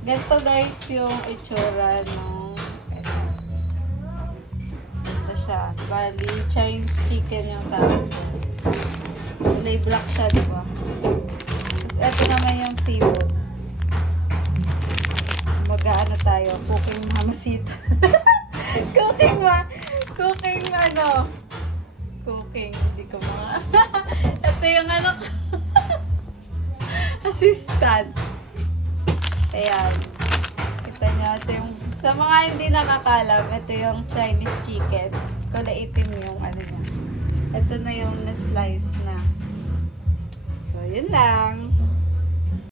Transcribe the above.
Ganito guys yung itsura nung ito siya. Bali, Chinese chicken yung tawag. Kulay black siya, diba? Tapos ito naman yung seafood. Mag-ano tayo, cooking mamasita. Cooking, hindi ko mga ito yung ano assistant. Ayan, kita nyo, ito yung sa mga hindi nakakalam, ito yung Chinese chicken, kulay itim yung ano niya, ito na yung na-slice na. So yun lang.